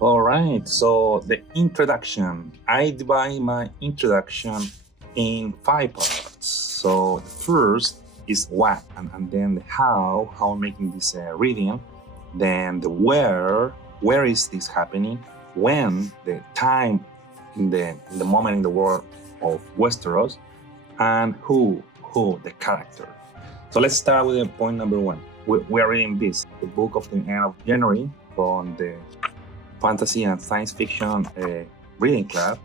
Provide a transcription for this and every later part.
All right, so the introduction. I divide my introduction in 5 parts. So the first is what, and then the how I'm making this reading, then the where is this happening, when, the time in the moment in the world of Westeros, and the character. So let's start with point number one. We are reading this, the book of the end of January from the fantasy and science fiction reading club.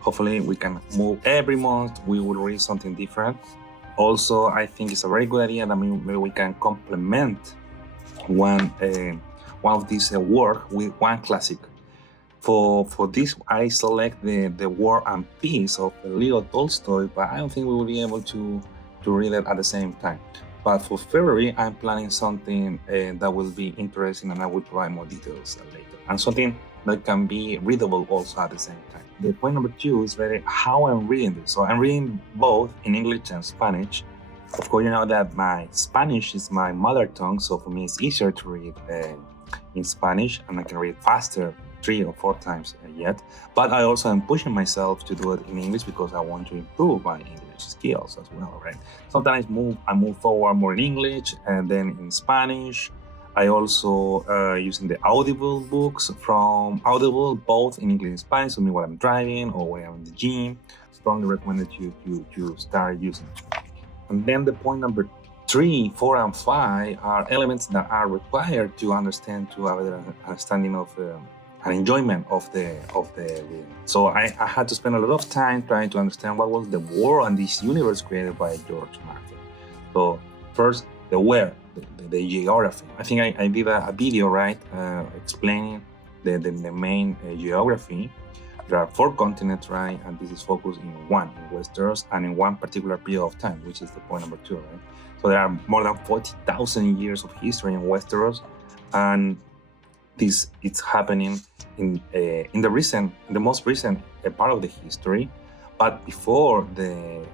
Hopefully we can move every month. We will read something different. Also, I think it's a very good idea that maybe we can complement one of these work with one classic. For this, I select the War and Peace of Leo Tolstoy, but I don't think we will be able to read it at the same time. But for February, I'm planning something that will be interesting, and I will provide more details later. And something that can be readable also at the same time. The point number two is really how I'm reading this. So I'm reading both in English and Spanish. Of course, you know that my Spanish is my mother tongue, so for me it's easier to read in Spanish, and I can read faster 3 or 4 times yet. But I also am pushing myself to do it in English because I want to improve my English skills as well, right? Sometimes I move forward more in English and then in Spanish. I also using the Audible books from Audible, both in English and Spanish, so me while I'm driving or when I'm in the gym. Strongly recommend that you start using it. And then the point number 3, 4, and 5 are elements that are required to understand, to have an understanding of an enjoyment of the reading. So I had to spend a lot of time trying to understand what was the world and this universe created by George Martin. So first, the where, the geography. I think I did a video, right, explaining the main geography. There are 4 continents, right, and this is focused in Westeros, and in one particular period of time, which is the point number 2, right? So there are more than 40,000 years of history in Westeros, and it's happening in the most recent part of the history, but before the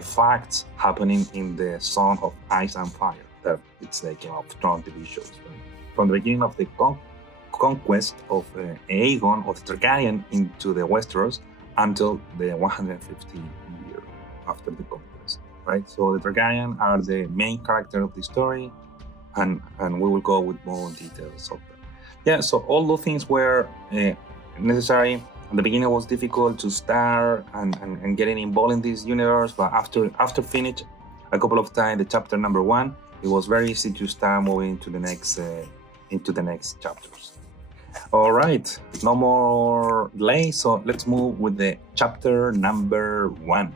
facts happening in the Song of Ice and Fire, that it's the Game of Thrones TV shows, right? From the beginning of the conquest of Aegon of the Targaryen into the Westeros until the 150 year after the conquest, right? So the Targaryen are the main character of the story, and we will go with more details of that. Yeah, so all those things were necessary. At the beginning, it was difficult to start and getting involved in this universe, but after finish a couple of times the chapter number 1, it was very easy to start moving to the next chapters. All right, no more delay, so let's move with the chapter number 1.